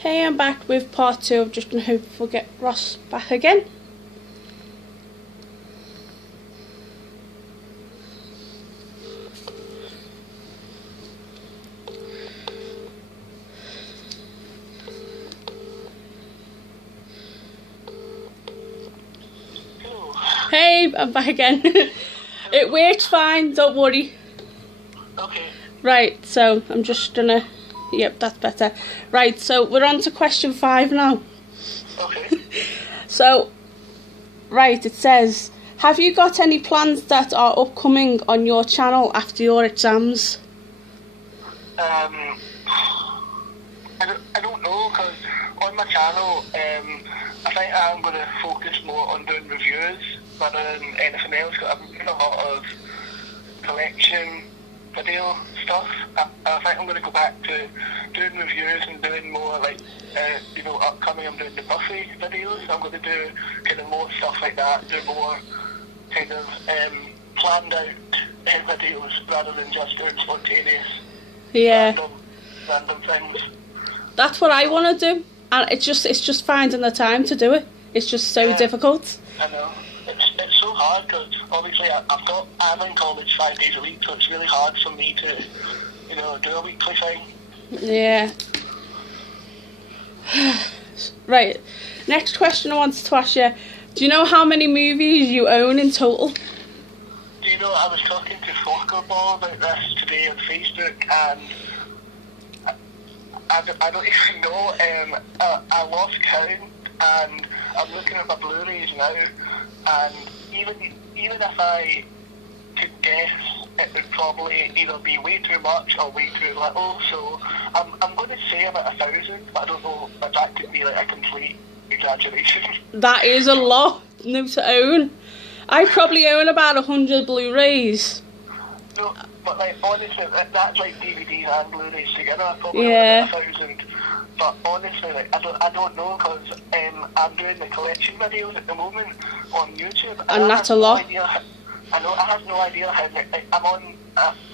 Hey, I'm back with part 2. I'm just going to hope we'll get Ross back again. Hello. Hey, I'm back again. It works fine, don't worry. Okay. Right, so I'm just going to... Yep, that's better. Right, so we're on to question 5 now. Okay. So, right, it says, have you got any plans that are upcoming on your channel after your exams? I don't know, because on my channel, I think I'm going to focus more on doing reviews rather than anything else. I'm doing a lot of collection video stuff. I think I'm going to go back to doing reviews and doing more like, upcoming I'm doing the Buffy videos. I'm going to do kind of more stuff like that, do more kind of planned out videos rather than just doing spontaneous random things. That's what I want to do, and it's just finding the time to do it. It's just so difficult. I know. It's so hard because obviously I'm in college 5 days a week, so it's really hard for me to, do a weekly thing. Yeah. Right. Next question I wanted to ask you. Do you know how many movies you own in total? Do you know, I was talking to Soccerball about this today on Facebook, and I don't even know. I lost count, and I'm looking at my Blu-rays now, and even if I could guess, it would probably either be way too much or way too little. So I'm going to say about 1,000, but I don't know if that could be like a complete exaggeration. That is a lot to own. I probably own about 100 Blu-rays. No, but like honestly, that's like DVDs and Blu-rays together. I probably about 1,000. But honestly, like, I don't know, because I'm doing the collection videos at the moment on YouTube, and that's a lot. I have no idea how. I'm on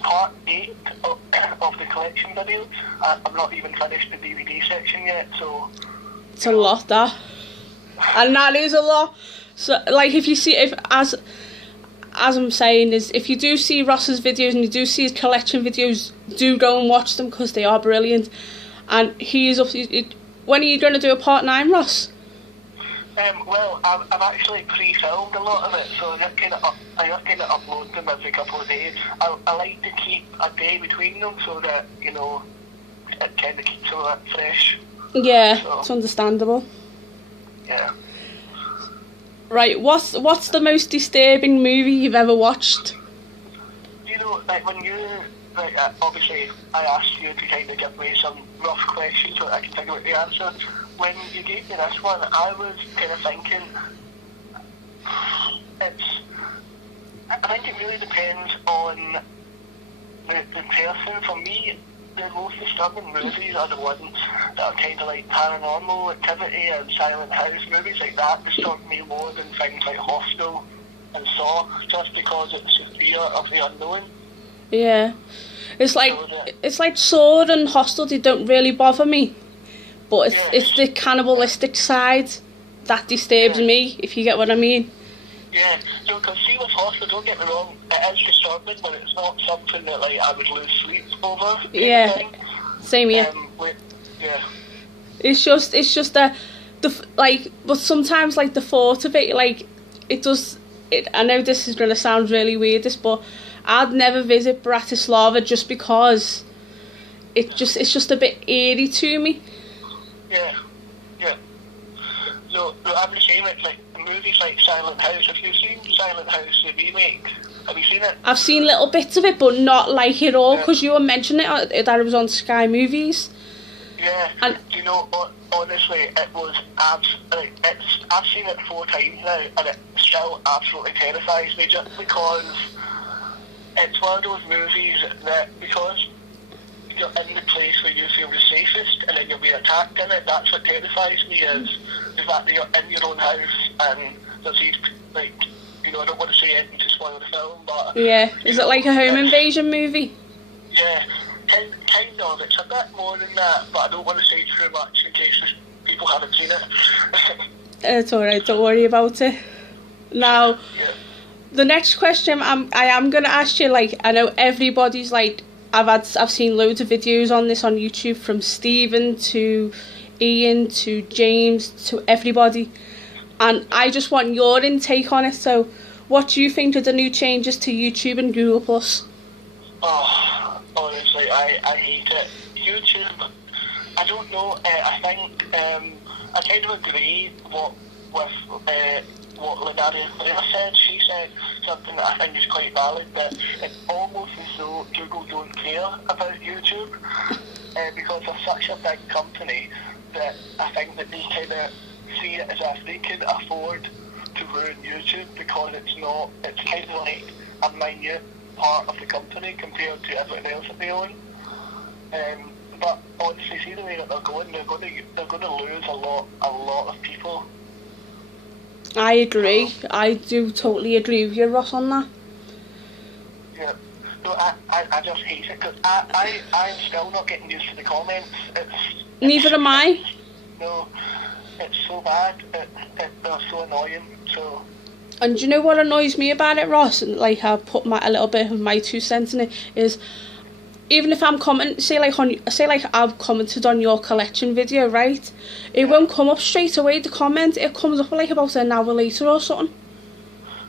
part 8 of the collection video. I'm not even finished the DVD section yet, so it's a lot, that, and that is a lot. So, like, as I'm saying, is if you do see Ross's videos and you do see his collection videos, do go and watch them because they are brilliant. And when are you going to do a part 9, Ross? Well, I've actually pre-filmed a lot of it, so I just kind of upload them every couple of days. I like to keep a day between them so that, it kind of keeps all that fresh. Yeah, so, it's understandable. Yeah. Right, what's the most disturbing movie you've ever watched? Like when you, obviously I asked you to kind of give me some rough questions so I can figure out the answer. When you gave me this one, I was kind of thinking, I think it really depends on the person. For me, the most disturbing movies are the ones that are kind of like Paranormal Activity and Silent House. Movies like that disturb me more than things like Hostel and Saw, just because it's the fear of the unknown. Yeah, it's like Saw and Hostel. They don't really bother me, but it's the cannibalistic side that disturbs me. If you get what I mean. Yeah, so because see with Hostel, don't get me wrong, it is disturbing, but it's not something that like I would lose sleep over. Yeah, same here. Yeah. It's just that but sometimes like the thought of it, like it does. I know this is gonna sound really weird, but I'd never visit Bratislava just because it's just a bit eerie to me. Yeah. No, I'm the same. It's like movies like Silent House. Have you seen Silent House, the remake? Have you seen it? I've seen little bits of it, but not like it all, because you were mentioning it that it was on Sky Movies. Yeah, and honestly, it was I've seen it 4 times now, and it still absolutely terrifies me, just because it's one of those movies that, because you're in the place where you feel the safest and then you're being attacked in it, that's what terrifies me, is the fact that you're in your own house and there's these, like, I don't want to say anything to spoil the film, but... Yeah, is it like a home invasion movie? Yeah, kind of. It's a bit more than that, but I don't want to say too much in case people haven't seen it. It's alright, don't worry about it. Now, Yeah. the next question I am going to ask you, like, I know everybody's, like, I've seen loads of videos on this on YouTube, from Stephen to Ian to James to everybody, and I just want your intake on it. So what do you think of the new changes to YouTube and Google Plus? Oh, honestly, I hate it. YouTube, I don't know, I think, I kind of agree with what Linaria said. She said something that I think is quite valid, that it's almost as though Google don't care about YouTube, because they're such a big company that I think that they kind of see it as if they can afford to ruin YouTube, because it's kind of like a minute part of the company compared to everything else that they own. But honestly, see the way that they're going to lose a lot of people. I agree. I do totally agree with you, Ross, on that. Yeah. No, I just hate it, because I'm still not getting used to the comments. Neither am I. No, it's so bad. They're so annoying. So. And do you know what annoys me about it, Ross? And like, I put a little bit of my 2 cents in it, is even if I'm commenting, say like I've commented on your collection video, right? It won't come up straight away, the comment. It comes up like about an hour later or something,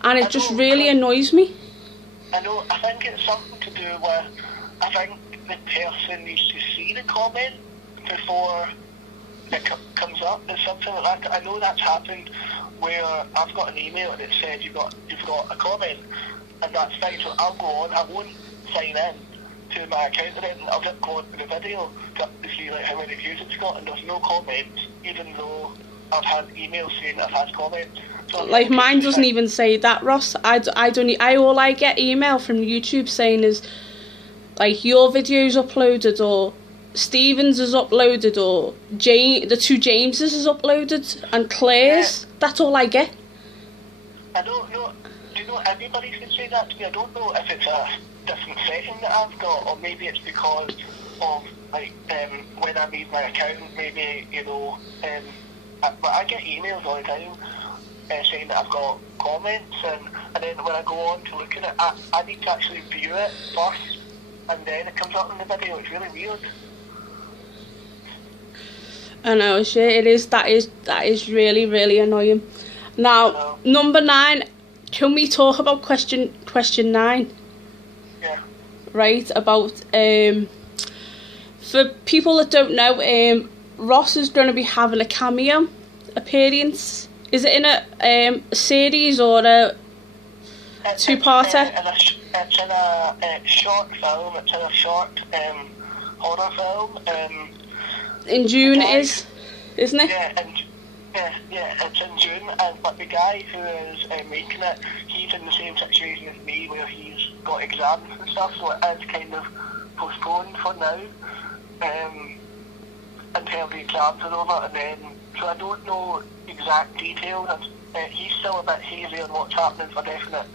and it just really annoys me. I know. I think it's something to do with, I think the person needs to see the comment before it comes up. It's something like that. I know that's happened where I've got an email and it said you've got a comment, and that's fine. So I'll go on. I won't sign in to my account and I'll just go on to the video to see like how many views it's got, and there's no comments, even though I've had emails saying I've had comments. So like mine doesn't even say that, Ross. I don't. All I get email from YouTube saying is like your video's uploaded, or Stephen's is uploaded, or the 2 Jameses is uploaded, and Claire's. Yeah. That's all I get. I don't know. Do you know everybody can say that to me? I don't know if it's a different setting that I've got, or maybe it's because of like when I made my account, maybe, you know, but I get emails all the time saying that I've got comments, and then when I go on to look at it, I need to actually view it first, and then it comes up in the video. It's really weird. I know, shit, it is. That is really, really annoying. Now, number 9. Can we talk about question 9? Yeah. Right, about for people that don't know, Ross is going to be having a cameo appearance. Is it in a series or a 2-parter? It's in a short film. It's in a short horror film. In June it is, isn't it? Yeah, it's in June, but the guy who is making it, he's in the same situation as me, where he's got exams and stuff, so it is kind of postponed for now, until the exams are over, and then, so I don't know exact details, and he's still a bit hazy on what's happening for definite.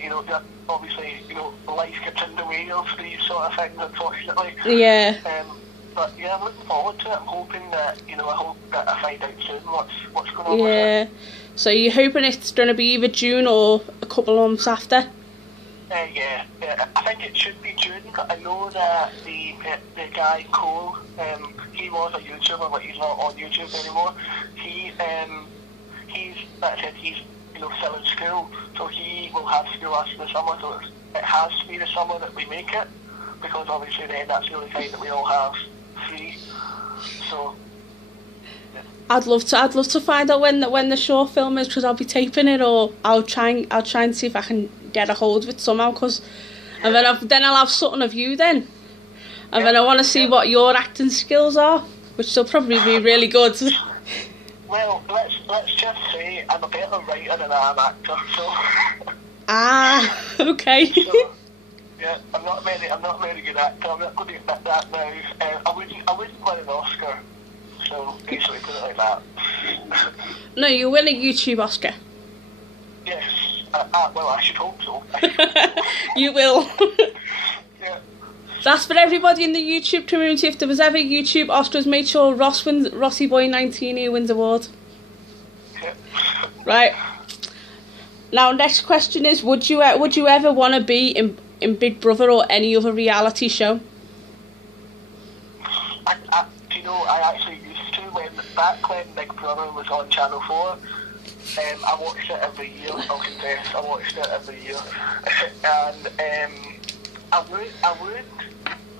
You know, obviously, you know, life gets in the way of these sort of things, unfortunately. Yeah. But yeah, I'm looking forward to it. I'm hoping that, you know, I hope that I find out soon what's going on with it. So you're hoping it's going to be either June or a couple of months after? Yeah. I think it should be June. I know that the guy Cole, he was a YouTuber, but he's not on YouTube anymore. He's like I said, he's, you know, still in school, so he will have school after the summer. So it has to be the summer that we make it, because obviously then that's the only time that we all have free. So yeah. I'd love to find out when the short film is, because I'll be taping it, or I'll try and see if I can get a hold of it somehow, cause and then I'll have something of you then, and then I want to see what your acting skills are, which will probably be really good. Well, let's just say I'm a better writer than I am actor. So. Okay. So, yeah, I'm not very good actor. I'm not going to admit that now. I wouldn't win an Oscar. So basically, put it like that. No, you win a YouTube Oscar. Yes. Well, I should hope so. You will. Yeah. That's for everybody in the YouTube community. If there was ever YouTube Oscars, make sure rosseeboy19 here wins award. Yeah. Right. Now, next question is: Would you ever want to be in Big Brother or any other reality show? Do you know, I actually used to when Big Brother was on Channel 4. I watched it every year. I'll confess, I watched it every year, and I would,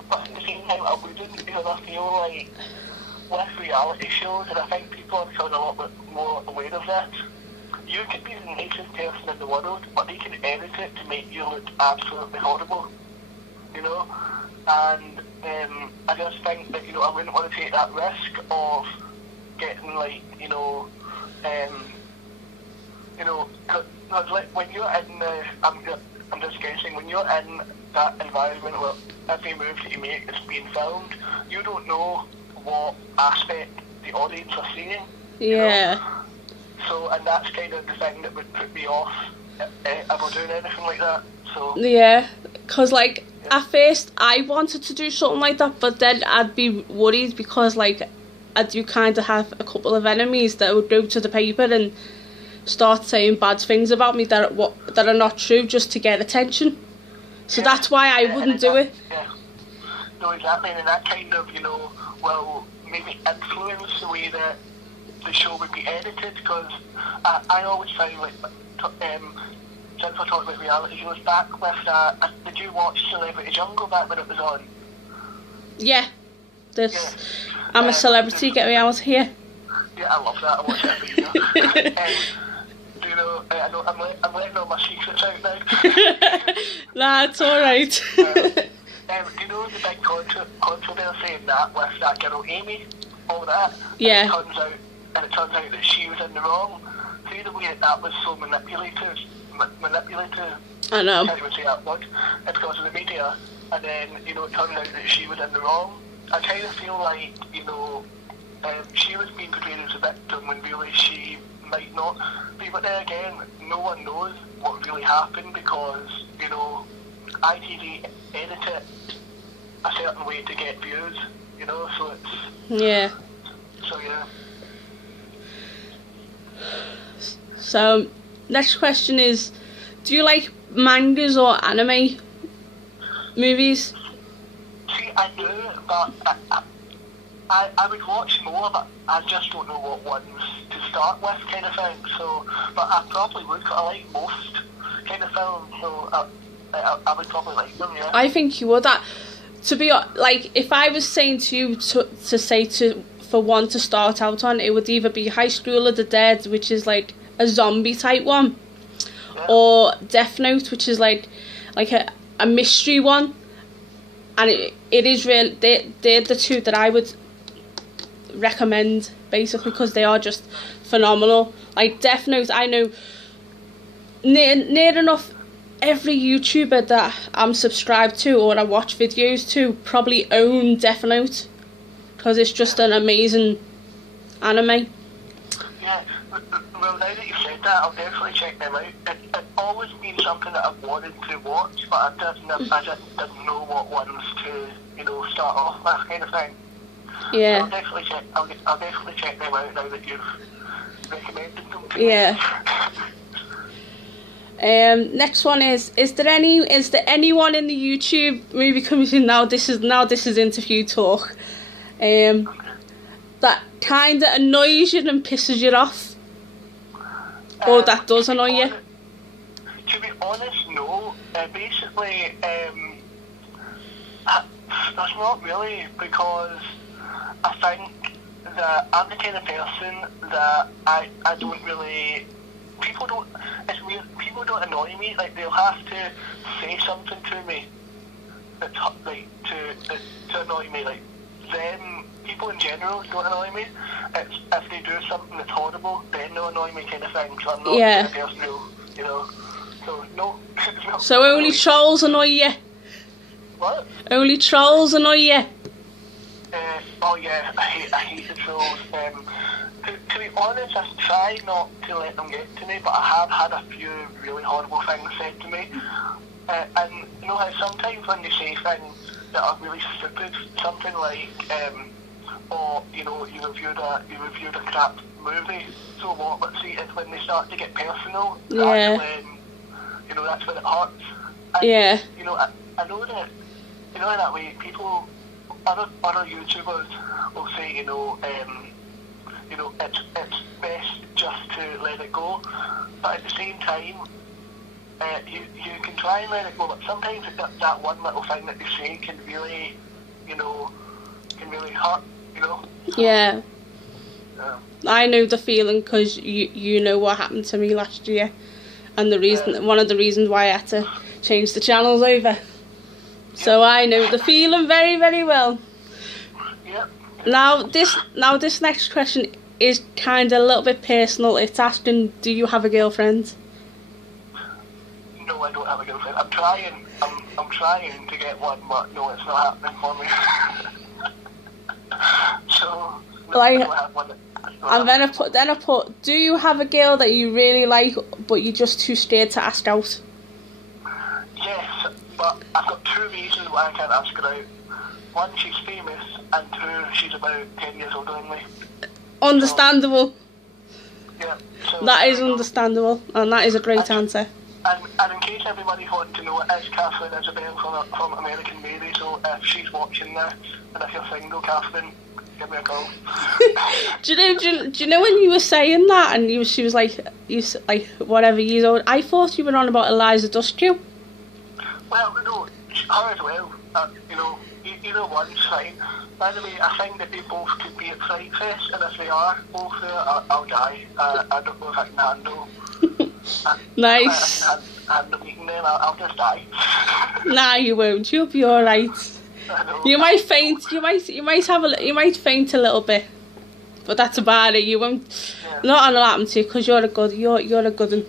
but at the same time, I wouldn't, because I feel like with reality shows, and I think people are becoming a lot bit more aware of that. You could be the nicest person in the world, but they can edit it to make you look absolutely horrible, you know. And I just think that, you know, I wouldn't want to take that risk of getting, like, cause like when you're in the, I'm just guessing, when you're in that environment where every move that you make is being filmed, you don't know what aspect the audience are seeing. Yeah. You know? So, and that's kind of the thing that would put me off if I were doing anything like that. So. Yeah, because like at first I wanted to do something like that, but then I'd be worried because like I do kind of have a couple of enemies that would go to the paper and start saying bad things about me that are not true just to get attention. So yeah, that's why I wouldn't do it. Yeah. No, exactly, and that kind of, will maybe influence the way that the show would be edited, because I always find, like, since we're talking about reality shows, back with did you watch Celebrity Jungle back when it was on? Yeah. I'm a celebrity, get me out of here. Yeah, I love that, I watch it every year. Do you know, I'm letting all my secrets out now. Nah, it's alright. Do you know the big controversy in that with that girl Amy, all that? Yeah. And it turns out that she was in the wrong. See the way that was so manipulative. I know. I can't even say that word. It's because of the media. And then, it turns out that she was in the wrong. I kind of feel like, she was being portrayed as a victim when really she might not be. But then again, no one knows what really happened because, ITV edit it a certain way to get views, so it's... Yeah. So, yeah. So, next question is, do you like mangas or anime movies? See, I do, but I would watch more, but I just don't know what ones to start with, kind of thing. So, but I probably would, 'cause I like most kind of films, so I would probably like them, yeah. I think you would. To be like, if I was saying to you for one to start out on, it would either be High School of the Dead, which is like a zombie type one, yeah, or Death Note, which is like a mystery one. And it is real. They're the two that I would recommend, basically, because they are just phenomenal. Like Death Note, I know near enough every YouTuber that I'm subscribed to or I watch videos to probably own Death Note, because it's just an amazing anime. Yeah, well, now that you've said that, I'll definitely check them out. It's always been something that I've wanted to watch, but I just didn't know what ones to, start off with, kind of thing. Yeah. So I'll definitely check them out now that you've recommended them to me. Yeah. Next one is there anyone in the YouTube movie community now? This is interview talk. That kind of annoys you and pisses you off, or that does annoy you? To be honest, no. Basically, there's not really, because I think that I'm the kind of person that I don't really. It's weird. People don't annoy me. Like, they'll have to say something to me that's like to annoy me. Like, them people in general don't annoy me. It's if they do something that's horrible, then they'll annoy me, kind of thing. So I'm not the kind of person who, So no. So only trolls annoy you? What? Only trolls annoy you? Oh yeah, I hate the trolls. To be honest, I try not to let them get to me, but I have had a few really horrible things said to me. And you know how sometimes when they say things that are really stupid. Something like, or you reviewed a crap movie. So what? But see, it's when they start to get personal. Yeah. That's when it hurts. And, Yeah. I know that. In that way, people, other YouTubers will say, it's best just to let it go. But at the same time, you can try and let it go. But sometimes that one little thing that they say can really, hurt. Yeah. Yeah. I know the feeling because you know what happened to me last year, and one of the reasons why I had to change the channels over. So I know the feeling very, very well. Yep. Now this next question is kind of a little bit personal. It's asking, do you have a girlfriend? No, I don't have a girlfriend. I'm trying. I'm trying to get one, but no, it's not happening for me. So no, I don't have one. And then I put, do you have a girl that you really like, but you're just too scared to ask out? Yes, but I've got two reasons why I can't ask her out. One, she's famous, and two, she's about 10 years older than me. Understandable. So, yeah. So, that is understandable, and that is a great answer. And in case everybody's wanting to know, it is Catherine Isabel from American Mary, so if she's watching this, and if you're single, Catherine, give me a call. do you know when you were saying that, and she was like, whatever years old, I thought you were on about Eliza Dushku. Well, no, her as well. Either one's fine. By the way, I think that they both could be at Fright Fest, and if they are both there, I'll die. I don't know if I can handle. Nice. I can handle meeting them. I'll just die. Nah, you won't. You'll be all right. You might faint. You might faint a little bit, but that's about it. You won't. Yeah. Not gonna happen to you because you're a good one.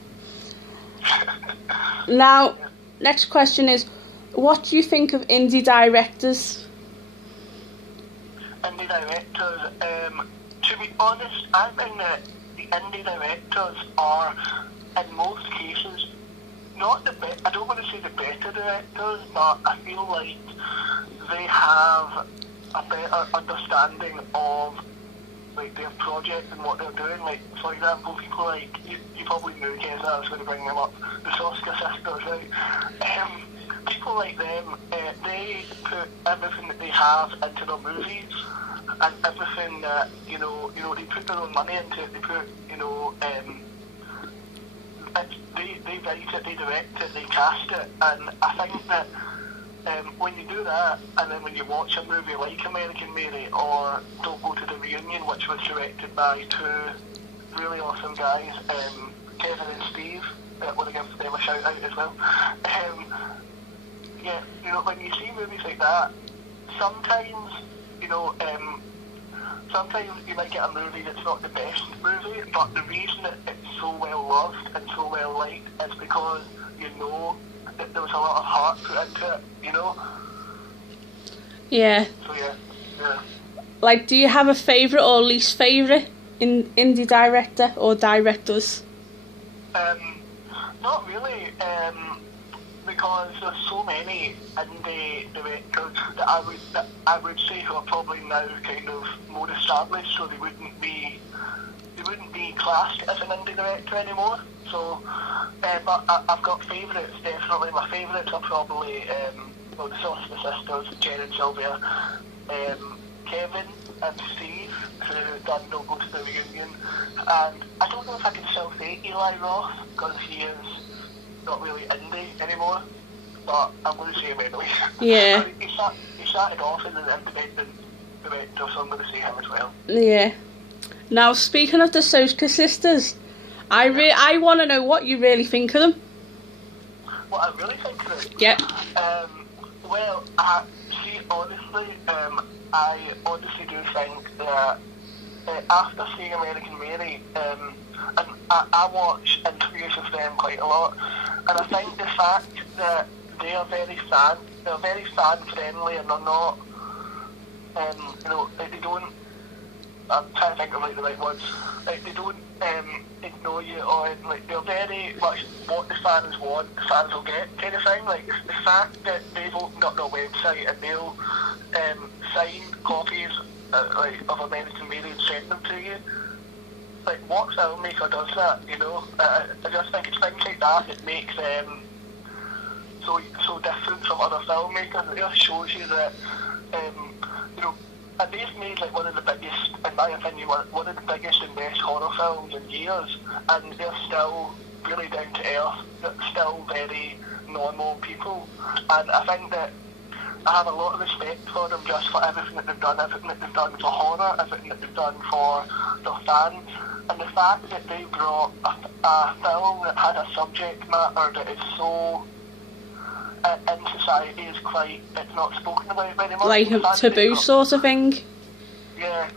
Now, next question is, what do you think of indie directors? Indie directors, to be honest, I think that the indie directors are, in most cases, not the best. I don't want to say the better directors, but I feel like they have a better understanding of their project and what they're doing. Like, for example, people like you probably knew Keza, I was going to bring them up, the Soska sisters, right? People like them, they put everything that they have into their movies, and everything that they put their own money into it. They put they write it, they direct it, they cast it, and I think that when you do that, and then when you watch a movie like American Mary or Don't Go to the Reunion, which was directed by two really awesome guys, Kevin and Steve, I want to give them a shout out as well. When you see movies like that, sometimes you might get a movie that's not the best movie, but the reason that it's so well loved and so well liked is because that there was a lot of heart put into it, Yeah. So yeah. Like, do you have a favourite or least favourite indie director or directors? Not really, because there's so many indie directors that I would say who are probably now kind of more established, so they wouldn't be classed as an indie director anymore. So, but I've got favourites, definitely. My favourites are probably the Soska sisters, Jen and Sylvia, Kevin and Steve, who done Don't Go to the Reunion, and I don't know if I can still say Eli Roth, because he is not really indie anymore, but I'm going to say him anyway. Yeah. he started off as an independent director, so I'm going to say him as well. Yeah. Now, speaking of the Soska sisters, I want to know what you really think of them. What I really think of them? Yep. Well, honestly, I honestly do think that after seeing American Mary, and I watch interviews with them quite a lot, and I think the fact that they are very fan friendly, and they're not, they don't I'm trying to think of like the right words. Like they don't ignore you on, like they're very much what the fans want, the fans will get kind of thing. Like the fact that they've opened up their website and they'll sign copies like of American Mary and send them to you. Like what filmmaker does that? You know, I just think it's things like that that makes them so different from other filmmakers. It just shows you that you know. And they've made like one of the biggest, in my opinion, one of the biggest and best horror films in years, and they're still really down to earth. They're still very normal people, and I think that I have a lot of respect for them just for everything that they've done for horror, everything that they've done for their fans, and the fact that they brought a film that had a subject matter that is so in society is quite, it's not spoken about very much. Like a taboo sort of thing. Yeah,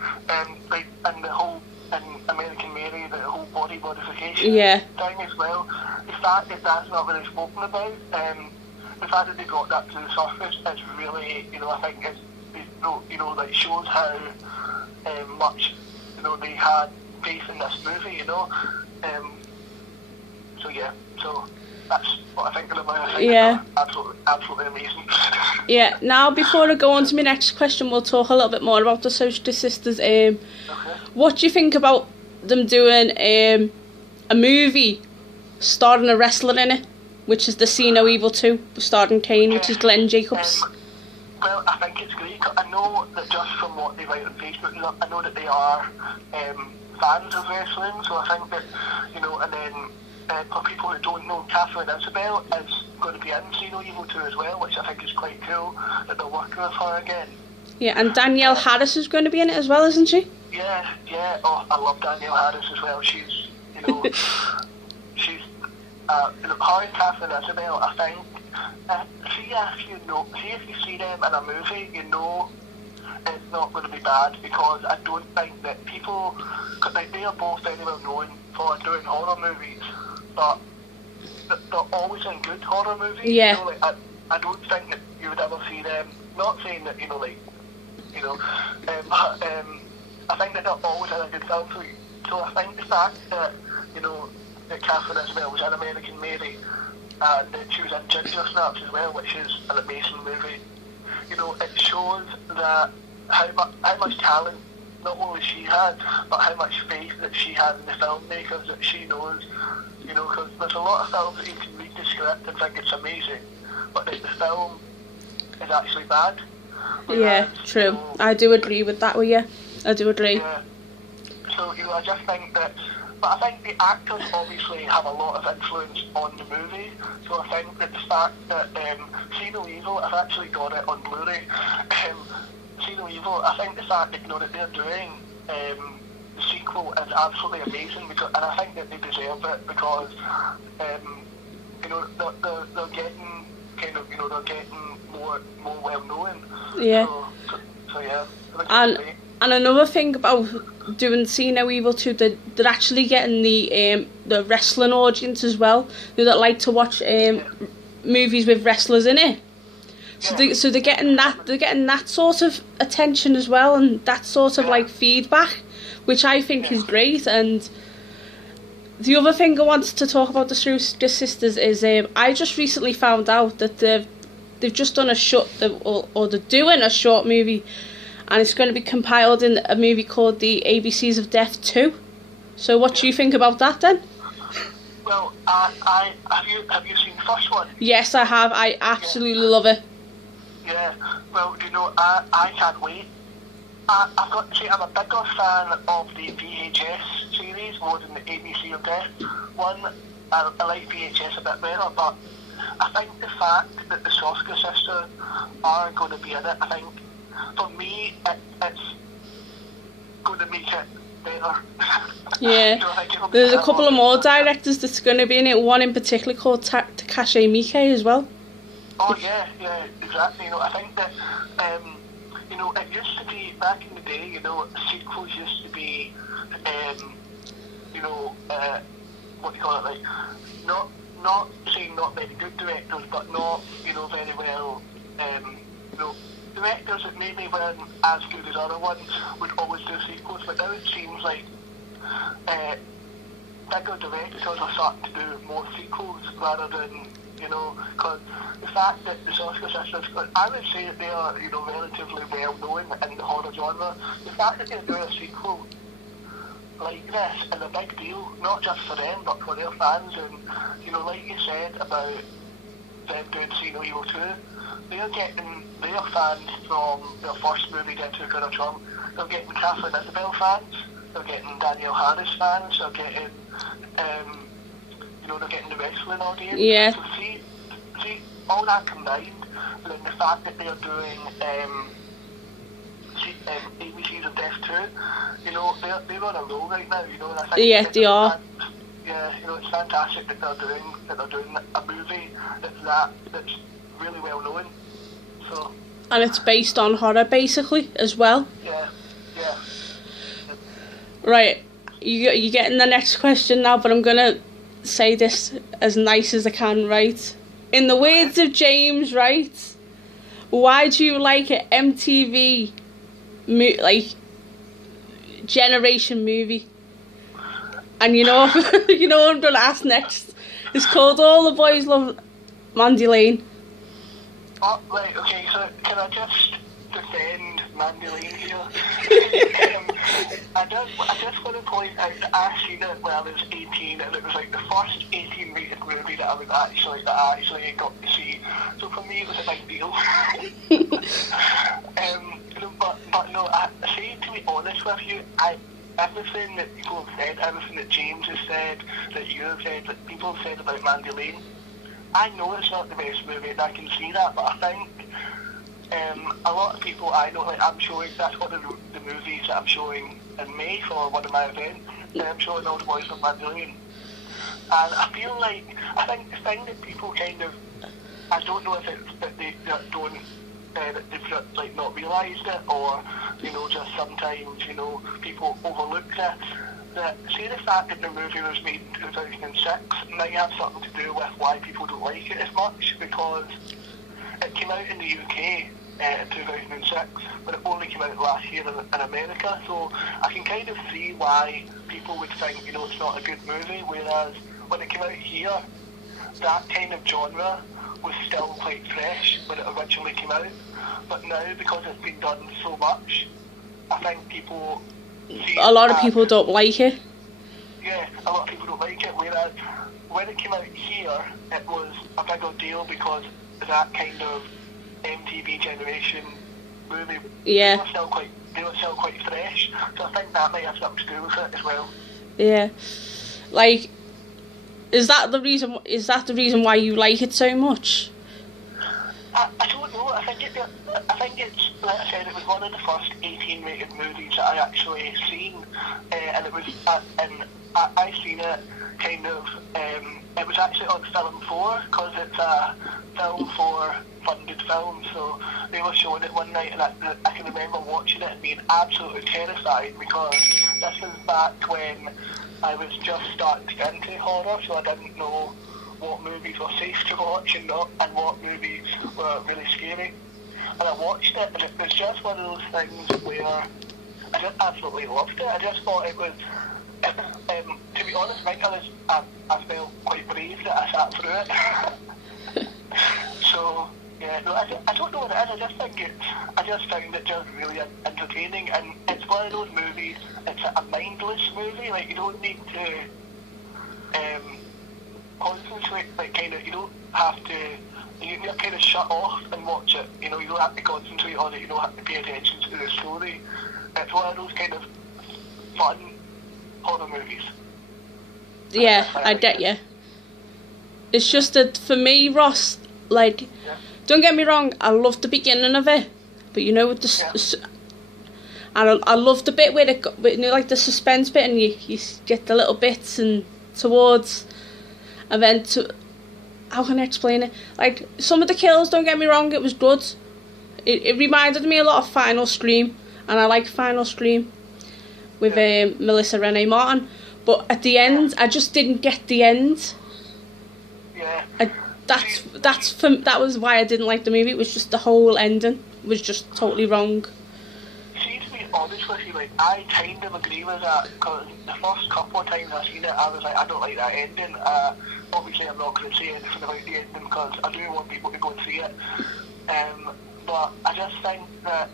like, and the whole, in American Mary, the whole body modification thing as well. The fact that that's not really spoken about, the fact that they got that to the surface is really, you know, I think it's, you know, like shows how much, you know, they had faith in this movie, you know. So that's what I think of it. Yeah. Absolutely amazing. Yeah. Now, before I go on to my next question, we'll talk a little bit more about the Social Sisters. Okay. What do you think about them doing a movie starring a wrestler in it, which is the See No Evil 2, starring Kane, which is Glenn Jacobs? Well, I think it's great. I know that just from what they write on Facebook, I know that they are fans of wrestling, so I think that, you know, and then for people who don't know, Catherine Isabel is going to be in See No Evil 2 as well, which I think is quite cool that they're working with her again. Yeah, and Danielle Harris is going to be in it as well, isn't she? Yeah. Oh, I love Danielle Harris as well. She's, you know, she's, her and Catherine Isabel, I think, if you see them in a movie, you know it's not going to be bad, because I don't think that people, because like, they are both very well known for doing horror movies, but they're always in good horror movies. Yeah. You know, like, I don't think that you would ever see them, not saying that, you know, like, you know, I think that they're always in a good film. So I think the fact that, you know, that Catherine Isabel was in American Mary, and that she was in Ginger Snaps as well, which is an amazing movie. You know, it shows that how much talent not only she had, but how much faith that she had in the filmmakers that she knows. You know, because there's a lot of films that you can read the script and think it's amazing, but the film is actually bad. Yeah, true. You know, I do agree with that with you. I do agree. Yeah. So, you know, I just think that, but I think the actors obviously have a lot of influence on the movie. So I think that the fact that See No Evil, I've actually got it on Blu-ray. See No Evil, I think the fact that, you know, that they're doing the sequel is absolutely amazing, because, and I think that they deserve it, because you know, they're getting kind of, you know, they're getting more well known. Yeah. So yeah. And another thing about doing See No Evil 2, they're actually getting the wrestling audience as well, that like to watch movies with wrestlers in it. So they're getting that sort of attention as well, and that sort of like feedback, which I think is great. And the other thing I wanted to talk about the Sisters is I just recently found out that they've just done or they're doing a short movie, and it's going to be compiled in a movie called The ABCs of Death 2. So what do you think about that then? Well, have you seen the first one? Yes, I have. I absolutely love it. Yeah, well, you know, I can't wait. I've got to say, I'm a bigger fan of the VHS series more than the ABC of Death one. I like VHS a bit better, but I think the fact that the Soska sisters are going to be in it, I think, for me, it's going to make it better. Yeah, there's a couple of more directors that's going to be in it, one in particular called Takashi Miike as well. Oh yeah, exactly. You know, I think that, you know, it used to be, back in the day, you know, sequels used to be, you know, what do you call it, like, not saying not very good directors, but not, you know, very well, you know, directors that maybe weren't as good as other ones would always do sequels, but now it seems like bigger directors are starting to do more sequels rather than, because the fact that the Oscar sisters, I would say that they are, relatively well known in the horror genre. The fact that they're doing a sequel like this is a big deal, not just for them, but for their fans. And, like you said about them doing See No Evil 2, they're getting their fans from their first movie, Dead to the Trump. They're getting Catherine Isabel fans, they're getting Danielle Harris fans, they're getting, they're getting the wrestling audience. Yeah. So see all that combined, and then the fact that they're doing ABC's of Death 2, they're on a roll right now, and I think yeah, they are. Yeah, it's fantastic that they're doing a movie that's really well known. So. And it's based on horror, basically, as well. Yeah. Right, you're getting the next question now, but I'm gonna say this as nice as I can, right? In the words of James, right? Why do you like an MTV, generation movie? And you know what I'm gonna ask next? It's called All the Boys Love Mandy Lane. Oh, right, okay, so can I just defend Mandy Lane here? I just want to point out that I seen it when I was 18, and it was like the first 18 rated movie that I actually got to see. So for me, it was a big deal. But no, I say, to be honest with you, everything that people have said, everything that James has said, that you have said, that people have said about Mandy Lane, I know it's not the best movie, and I can see that, but I think a lot of people I know, like I'm showing, that's one of the movies that I'm showing in May for one of my events, and I'm showing All the Boys from Mandy Lane. And I feel like, I think the thing that people kind of, I don't know if it's that they don't, that they've like not realised it, or, just sometimes, people overlook it. That, say the fact that the movie was made in 2006 might have something to do with why people don't like it as much, because it came out in the UK in 2006, but it only came out last year in America, so I can kind of see why people would think, it's not a good movie, whereas when it came out here, that kind of genre was still quite fresh when it originally came out, but now, because it's been done so much, I think people... A lot of people don't like it. Yeah, a lot of people don't like it, whereas when it came out here, it was a bigger deal because that kind of MTV generation movie, yeah, they were still quite fresh, so I think that might have something to do with it as well. Yeah, like, is that the reason why you like it so much? I don't know. I think it's like I said, it was one of the first 18 rated movies that I actually seen, and it was and I seen it kind of. It was actually on Film 4 because it's a Film 4 funded film, so they were showing it one night, and I can remember watching it and being absolutely terrified because this was back when I was just starting to get into horror, so I didn't know what movies were safe to watch and what movies were really scary. And I watched it, and it was just one of those things where I just absolutely loved it. I just thought it was, to be honest, Mike, I felt quite brave that I sat through it. So, yeah, no, I don't know what it is. I just found it just really entertaining, and it's one of those movies, it's a mindless movie, like you don't need to concentrate, like kind of, you don't have to, you can kind of shut off and watch it, you don't have to concentrate on it, you don't have to pay attention to the story. It's one of those kind of fun horror movies. Yeah, I get you. It's just that for me, Ross, like, yeah. Don't get me wrong, I love the beginning of it, but with the... Yeah. And I love the bit where like the suspense bit, and you get the little bits and towards... And then, how can I explain it? Like, some of the kills, don't get me wrong, it was good. It reminded me a lot of Final Scream, and I like Final Scream with Melissa Renee Martin. But at the end, I just didn't get the end. Yeah. That was why I didn't like the movie. It was just the whole ending. was just totally wrong? See, to be honest with you, like, I kind of agree with that, because the first couple of times I seen it, I was like, I don't like that ending. Obviously, I'm not going to say anything about the ending, because I do want people to go and see it. But I just think that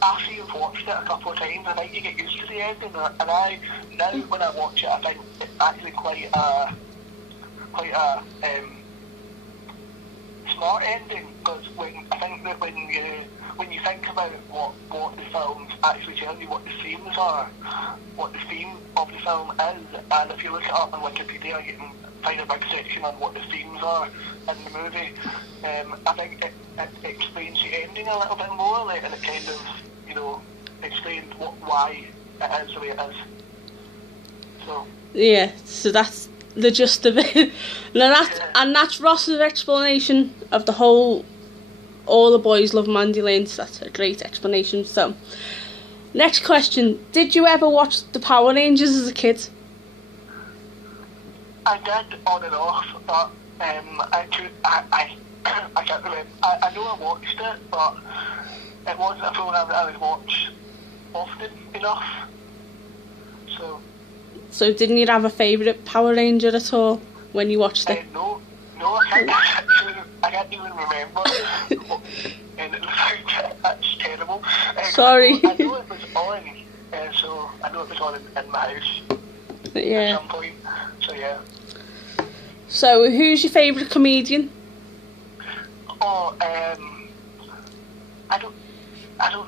after you've watched it a couple of times, I think you get used to the ending, and now when I watch it, I think it's actually quite a smart ending, because I think that when you think about what the film's actually telling you, what the themes are, what the theme of the film is, and if you look it up on Wikipedia, you can find a big section on what the themes are in the movie. I think it explains the ending a little bit more, like, and it kind of, you know, explains why it is the way it is. So. Yeah, so that's the gist of it. And that's Ross's explanation of the whole All the Boys Love Mandy Lane. So that's a great explanation. So, next question. Did you ever watch the Power Rangers as a kid? I did, on and off, but I can't remember. I know I watched it, but it wasn't a program that I would watch often enough. So didn't you have a favourite Power Ranger at all when you watched it? No, I can't even remember. And that's terrible. Sorry. I know it was on, so I know it was on in my house at some point. So yeah. So who's your favourite comedian? Oh, I don't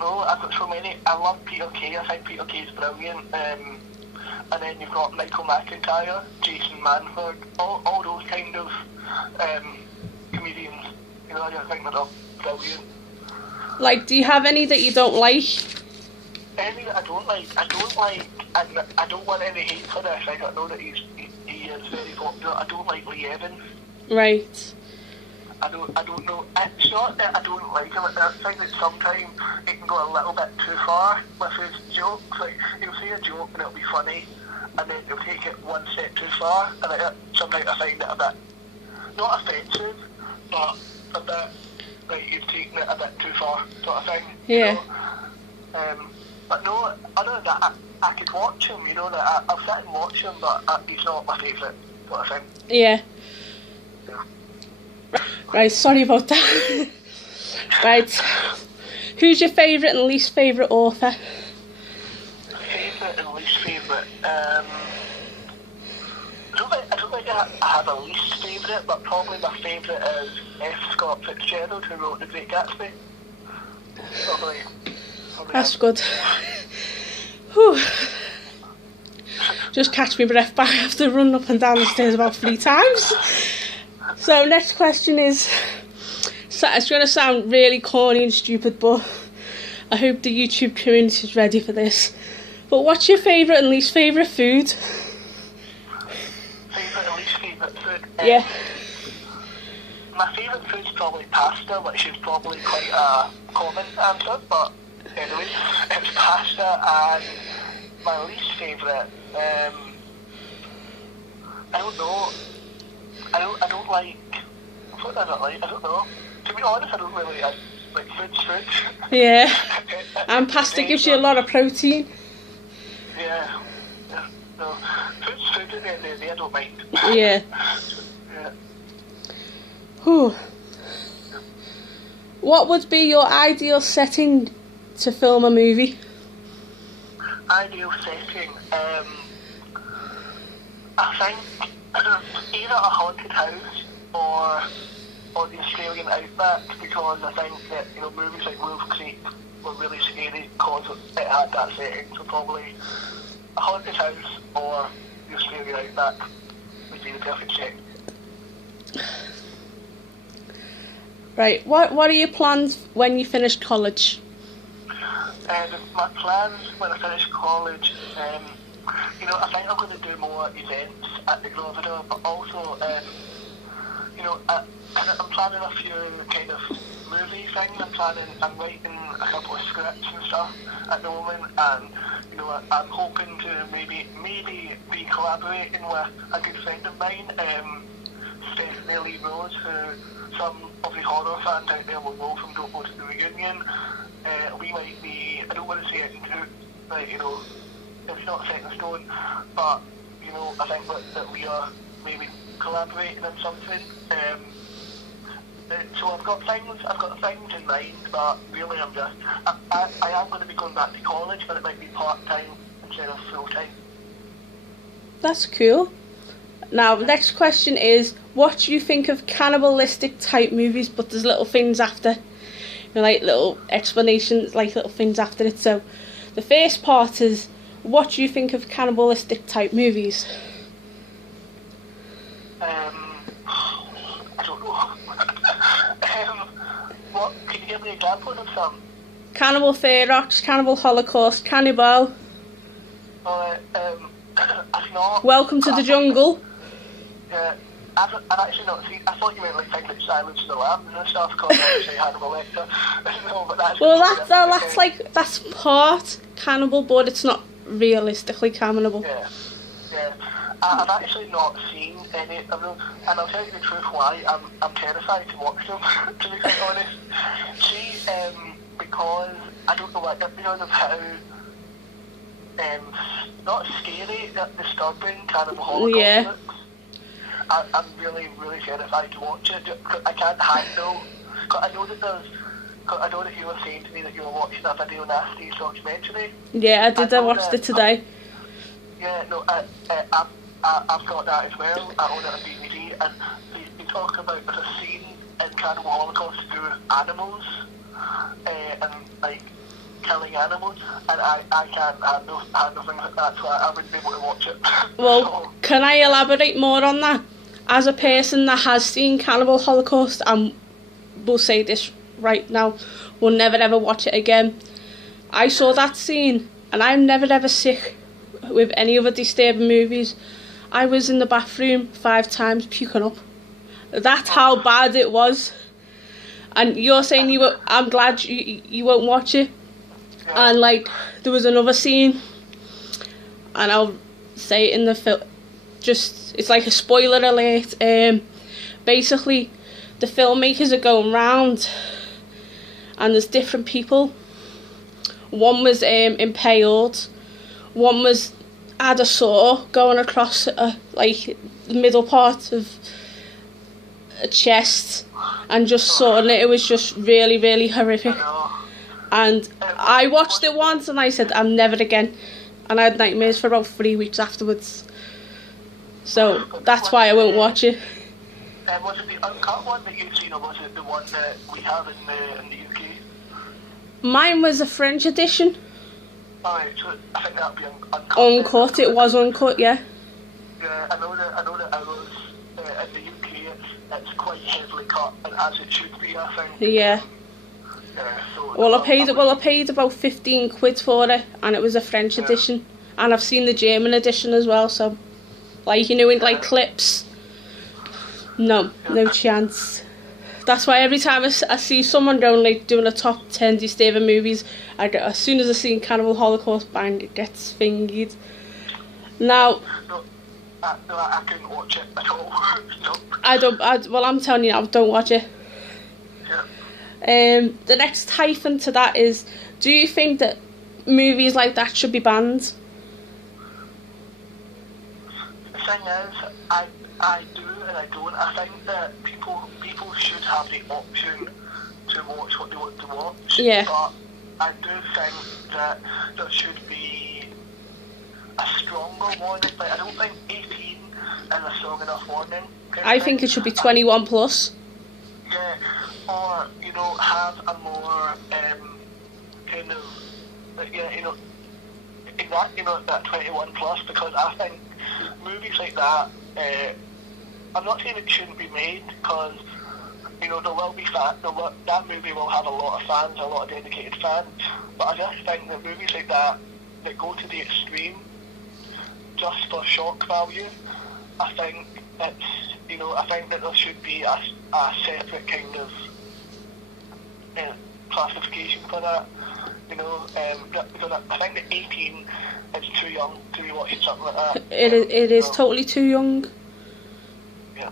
know. I've got so many. I love Peter Kay. I think Peter Kay's brilliant. And then you've got Michael McIntyre, Jason Manford, all those kind of comedians. You know, I think they're all brilliant. Like, do you have any that you don't like? Any that I don't like, and I don't want any hate for this. I know that he is very popular. I don't like Lee Evans. Right. I don't know. It's not that I don't like him. I think that sometimes it can go a little bit too far with his jokes. Like, he'll say a joke and it'll be funny, and then he'll take it one step too far. And sometimes I find it a bit, not offensive, but a bit, like, you've taken it a bit too far, sort of thing. Yeah. You know? But no, other than that, I could watch him, you know, that I'll sit and watch him, but he's not my favourite, sort of thing. Yeah. Right, sorry about that. Right. Who's your favourite and least favourite author? Favourite and least favourite? I don't think I have a least favourite, but probably my favourite is F. Scott Fitzgerald, who wrote The Great Gatsby. Probably That's him. good. Whew. Just catch me breath back after running up and down the stairs about 3 times. So next question is, so it's going to sound really corny and stupid, but I hope the YouTube community is ready for this. But what's your favourite and least favourite food? Favourite and least favourite food? Yeah. My favourite food's probably pasta, which is probably quite a common answer, but anyway, it's pasta. And my least favourite, I don't know. I don't like. What I don't like, I don't know. To be honest, I don't really like food. Yeah. And pasta gives you a lot of protein. Yeah. No. Food's food at the end of the day, I don't mind. Yeah. Yeah. Whew. What would be your ideal setting to film a movie? Ideal setting? I think either a haunted house or the Australian outback, because I think that, you know, movies like Wolf Creek were really scary because it had that setting. So probably a haunted house or the Australian outback would be the perfect setting. Right, what are your plans when you finish college? My plans when I finish college, you know, I think I'm going to do more events at the Grovedore, but also, you know, I'm planning a few kind of movie things. I'm writing a couple of scripts and stuff at the moment, and, you know, I'm hoping to maybe be collaborating with a good friend of mine, Stephanie Lee Rose, who some of the horror fans out there will know from Don't Go to the Reunion. We might be, I don't want to say it into, but you know, it's not set in stone, but you know, I think that we are maybe collaborating on something. So I've got things in mind, but really I am going to be going back to college, but it might be part-time instead of full-time. That's cool. Now, the next question is, what do you think of cannibalistic type movies, but there's little things after, you know, like little explanations, like little things after it. So the first part is, what do you think of cannibalistic type movies? I don't know. What, can you give me an example of some? Cannibal Ferox, Cannibal Holocaust, Cannibal. I've not. Welcome to the Jungle. Yeah, I've actually not seen. I thought you meant like things like Silence of the Lambs and stuff, because obviously Hannibal Lecter. No, but that's. Well, that's part cannibal, but it's not realistically cannibal. Yeah, yeah. I've actually not seen any of them, and I'll tell you the truth why. I'm terrified to watch them, to be quite honest. Because I don't know what, because of how not scary, disturbing Cannibal Holocaust looks. I'm really, really terrified to watch it. I can't handle. Cause I know that you were saying to me that you were watching a Video Nasties documentary. Yeah, I did. I watched it today. Yeah, no, I've got that as well. I own it on DVD, and they talk about there's a scene in Cannibal Holocaust to do with animals, and like killing animals, and I can't handle things like that, so I wouldn't be able to watch it. Well, so, can I elaborate more on that? As a person that has seen Cannibal Holocaust, and will say this right now, will never ever watch it again. I saw that scene, and I'm never ever sick with any other disturbing movies. I was in the bathroom 5 times puking up. That's how bad it was. And you're saying I'm glad you won't watch it. And like, there was another scene, and I'll say it in the film, just, it's like a spoiler alert. Basically, the filmmakers are going round, and there's different people. One was impaled, one was had a saw going across like the middle part of a chest, and just sawing it. It was just really, really horrific. And I watched it once, and I said, I'm never again. And I had nightmares for about 3 weeks afterwards. So that's why I won't watch it. Was it the uncut one that you've seen, or was it the one that we have in the UK? Mine was a French edition. Alright, so I think that'd be uncut. Uncut, it was uncut, yeah. Yeah, I know that ours in the UK it's quite heavily cut, and as it should be, I think. Yeah. So Well, I paid about 15 quid for it, and it was a French edition, and I've seen the German edition as well. So, like, you know, in like clips, no chance. That's why every time I see someone going like doing a top 10 disturbing movies, as soon as I see Cannibal Holocaust, bang, it gets fingered. Now, no, I couldn't watch it at all. No. Well, I'm telling you now, don't watch it. Yeah. The next hyphen to that is, do you think that movies like that should be banned? The thing is, I do and I don't. I think that people should have the option to watch what they want to watch. Yeah. But I do think that there should be a stronger warning. Like, I don't think 18 is a strong enough warning. I think it should be 21 plus. Yeah, or, you know, have a more kind of, that 21 plus, because I think movies like that, I'm not saying it shouldn't be made, because, you know, there will be that movie will have a lot of fans, a lot of dedicated fans, but I just think that movies like that go to the extreme, just for shock value, I think I think that there should be a separate kind of classification for that, you know, because I think that 18 is too young to be watching something like that. It is totally too young. Yeah.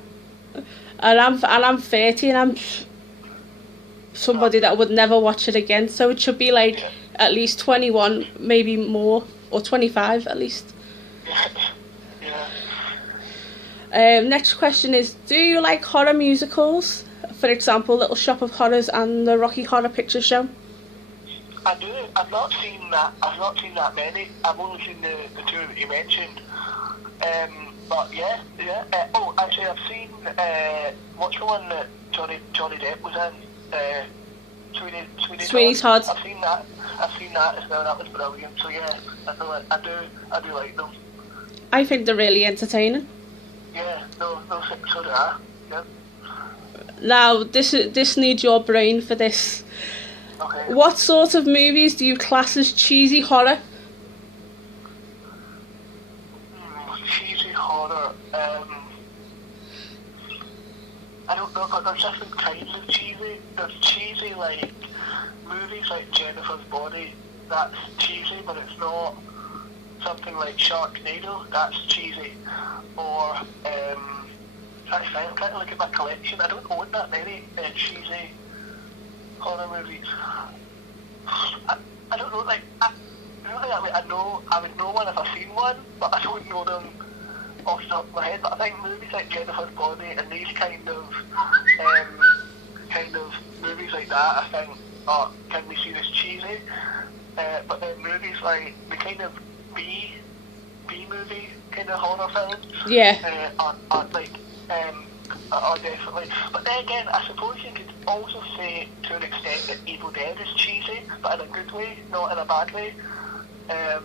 I'm 30 and I'm somebody that would never watch it again. So it should be like at least 21, maybe more, or 25 at least. Next question is, do you like horror musicals? For example, Little Shop of Horrors and the Rocky Horror Picture Show. I do. I've not seen that. I've not seen that many. I've only seen the two that you mentioned. But yeah. Oh, actually, I've seen what's the one that Johnny Depp was in? Sweeney Todd. I've seen that as well. That was brilliant. So yeah, I do like them. I think they're really entertaining. Yeah, no, so do I. Yep. Now, this needs your brain for this. Okay. What sort of movies do you class as cheesy horror? Cheesy horror. I don't know, but there's different kinds of cheesy. There's cheesy like movies like Jennifer's Body. That's cheesy, but it's not something like Sharknado. That's cheesy. Or I'm trying to look at my collection. I don't own that many cheesy horror movies. I don't know, like, I would know one if I've seen one, but I don't know them off the top of my head. But I think movies like Jennifer's Body and these kind of movies like that, I think, can be seen as cheesy. But then movies like the kind of B movie kind of horror films, are definitely. But then again, I suppose you could also say to an extent that Evil Dead is cheesy, but in a good way, not in a bad way. And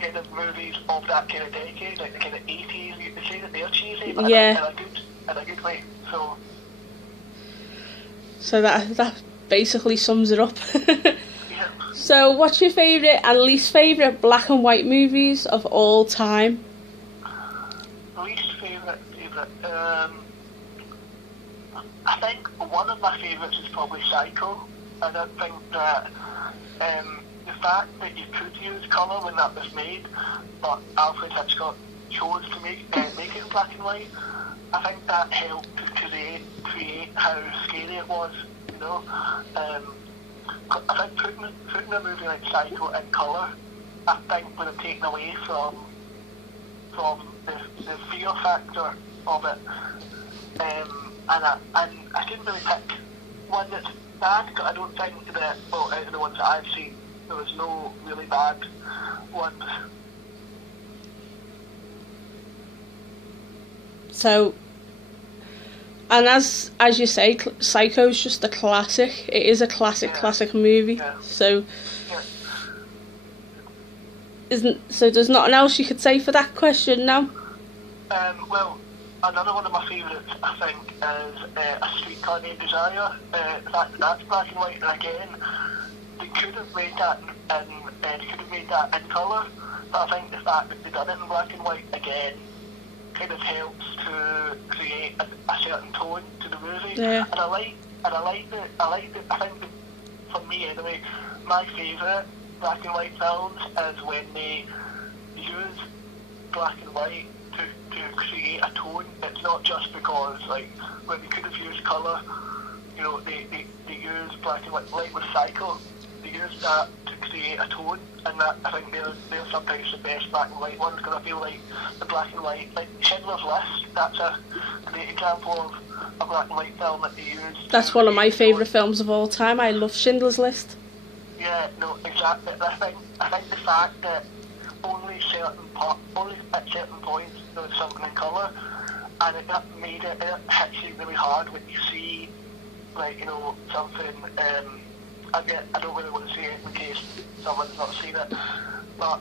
kind of movies of that kind of decade, like the kind of 80s, you could say that they're cheesy, but in a good way. So that basically sums it up. Yeah. So, what's your favourite and least favourite black and white movies of all time? Least favourite. I think one of my favourites is probably Psycho. I don't think that the fact that you could use colour when that was made, but Alfred Hitchcock chose to make it in black and white, I think that helped to create how scary it was, you know. I think putting a movie like Psycho in colour, I think would have taken away from the fear factor of it. And I didn't really pick one that's bad, because I don't think that, well, out of the ones that I've seen, there was no really bad ones. So, and as you say, Psycho's just a classic. It is a classic movie. Yeah. So, there's nothing else you could say for that question now? Well, another one of my favourites, I think, is A Streetcar Named Desire. The fact that that's black and white, and again, they could have made that in colour, but I think the fact that they've done it in black and white again kind of helps to create a certain tone to the movie. Yeah. And I think that for me anyway, my favourite black and white films is when they use black and white to create a tone. It's not just because, like, when they could have used colour, you know, they use black and white, like with Psycho, they use that to create a tone, and that, I think they're sometimes the best black and white ones, because I feel like the black and white, like Schindler's List, that's a great example of a black and white film that they use. That's one of my favourite films of all time. I love Schindler's List. Yeah, no, exactly. I think the fact that only at certain points there was something in colour, and it hits you really hard when you see, like, you know, something. I don't really want to say it in case someone's not seen it, but